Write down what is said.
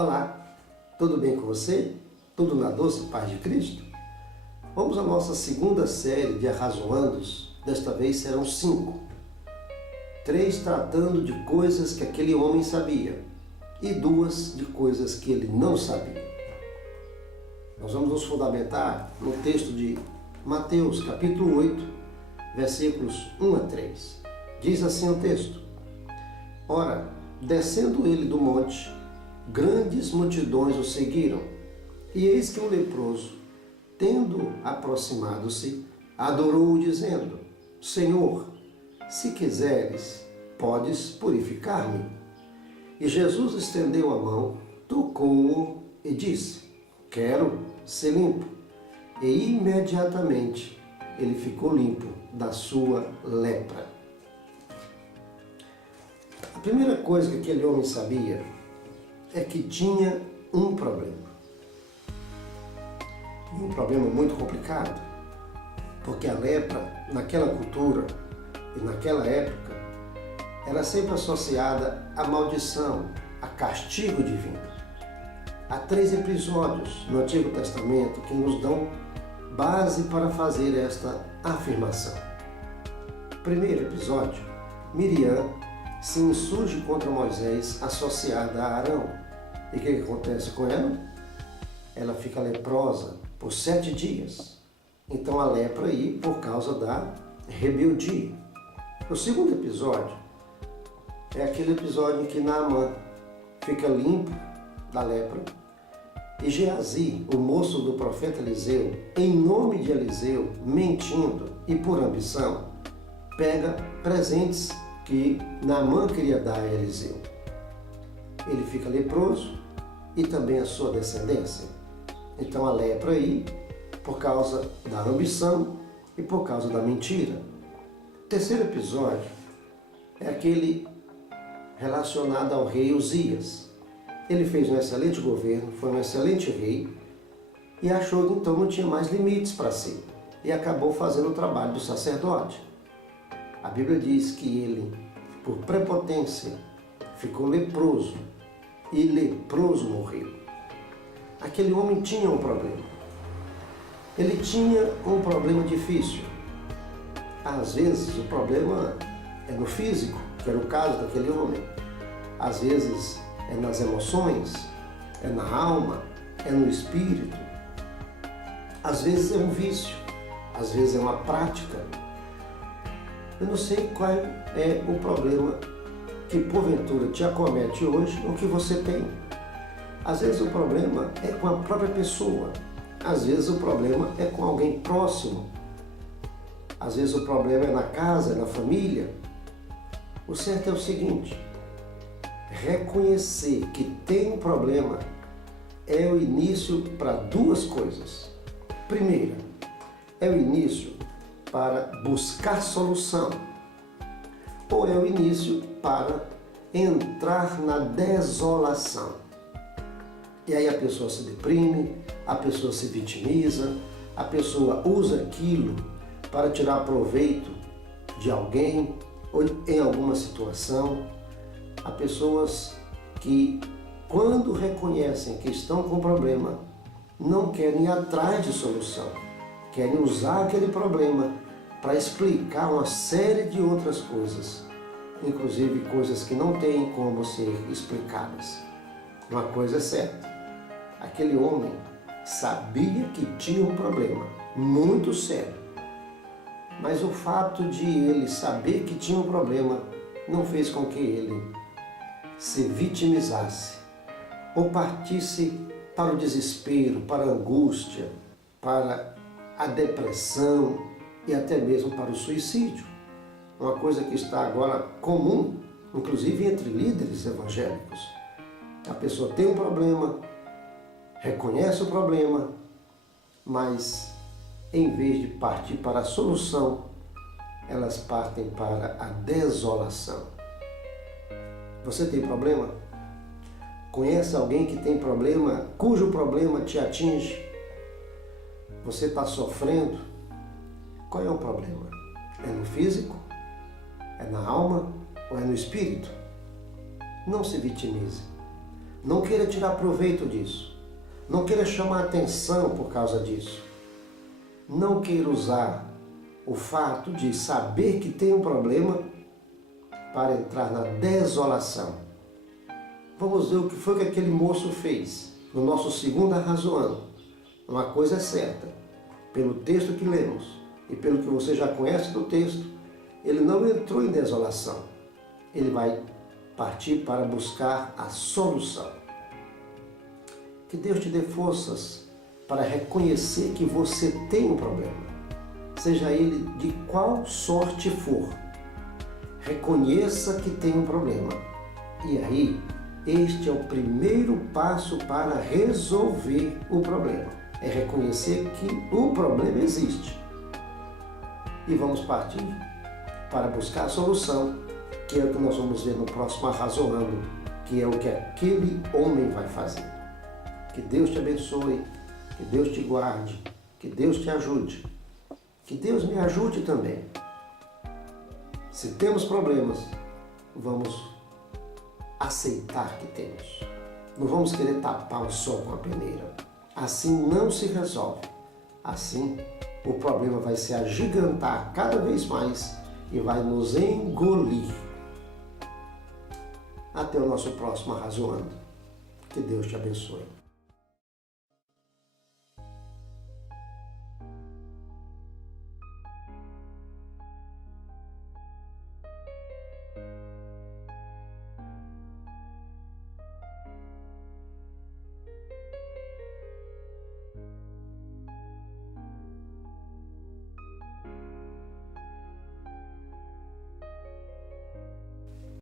Olá, tudo bem com você? Tudo na doce paz de Cristo? Vamos à nossa segunda série de Arrazoandos, desta vez serão 5. 3 tratando de coisas que aquele homem sabia e 2 de coisas que ele não sabia. Nós vamos nos fundamentar no texto de Mateus, capítulo 8, versículos 1 a 3. Diz assim o texto: Ora, descendo ele do monte, grandes multidões o seguiram, e eis que um leproso, tendo aproximado-se, adorou-o, dizendo: Senhor, se quiseres, podes purificar-me. E Jesus estendeu a mão, tocou-o e disse: Quero ser limpo. E imediatamente ele ficou limpo da sua lepra. A primeira coisa que aquele homem sabia é que tinha um problema. E um problema muito complicado, porque a lepra, naquela cultura e naquela época, era sempre associada à maldição, a castigo divino. Há 3 episódios no Antigo Testamento que nos dão base para fazer esta afirmação. Primeiro episódio, Miriam se insurge contra Moisés, associada a Arão. E o que acontece com ela? Ela fica leprosa por 7 dias. Então a lepra aí por causa da rebeldia. O segundo episódio é aquele episódio em que Naamã fica limpo da lepra e Geazi, o moço do profeta Eliseu, em nome de Eliseu, mentindo e por ambição, pega presentes que Naamã queria dar a Eliseu. Ele fica leproso e também a sua descendência. Então a lepra aí por causa da ambição e por causa da mentira. O terceiro episódio é aquele relacionado ao rei Uzias. Ele fez um excelente governo, foi um excelente rei e achou que então não tinha mais limites para si e acabou fazendo o trabalho do sacerdote. A Bíblia diz que ele, por prepotência, ficou leproso e leproso morreu. Aquele homem tinha um problema. Ele tinha um problema difícil. Às vezes o problema é no físico, que era o caso daquele homem. Às vezes é nas emoções, é na alma, é no espírito. Às vezes é um vício, às vezes é uma prática. Eu não sei qual é o problema que porventura te acomete hoje ou que você tem. Às vezes o problema é com a própria pessoa, às vezes o problema é com alguém próximo, às vezes o problema é na casa, é na família. O certo é o seguinte: reconhecer que tem um problema é o início para 2 coisas. Primeira, é o início para buscar solução, ou é o início para entrar na desolação. E aí a pessoa se deprime, a pessoa se vitimiza, a pessoa usa aquilo para tirar proveito de alguém ou em alguma situação. Há pessoas que, quando reconhecem que estão com problema, não querem ir atrás de solução. Querem usar aquele problema para explicar uma série de outras coisas, inclusive coisas que não têm como ser explicadas. Uma coisa é certa: aquele homem sabia que tinha um problema muito sério, mas o fato de ele saber que tinha um problema não fez com que ele se vitimizasse ou partisse para o desespero, para a angústia, para a depressão e até mesmo para o suicídio. Uma coisa que está agora comum, inclusive entre líderes evangélicos. A pessoa tem um problema, reconhece o problema, mas em vez de partir para a solução, elas partem para a desolação. Você tem problema? Conhece alguém que tem problema, cujo problema te atinge? Você está sofrendo? Qual é o problema? É no físico? É na alma? Ou é no espírito? Não se vitimize. Não queira tirar proveito disso. Não queira chamar atenção por causa disso. Não queira usar o fato de saber que tem um problema para entrar na desolação. Vamos ver o que foi que aquele moço fez no nosso segundo arrazoando. Uma coisa é certa, pelo texto que lemos e pelo que você já conhece do texto, ele não entrou em desolação. Ele vai partir para buscar a solução. Que Deus te dê forças para reconhecer que você tem um problema, seja ele de qual sorte for. Reconheça que tem um problema. E aí, este é o primeiro passo para resolver o problema. É reconhecer que o problema existe. E vamos partir para buscar a solução, que é o que nós vamos ver no próximo Arrazoando, que é o que aquele homem vai fazer. Que Deus te abençoe, que Deus te guarde, que Deus te ajude, que Deus me ajude também. Se temos problemas, vamos aceitar que temos. Não vamos querer tapar o sol com a peneira. Assim não se resolve. Assim, o problema vai se agigantar cada vez mais e vai nos engolir. Até o nosso próximo Arrazoando. Que Deus te abençoe.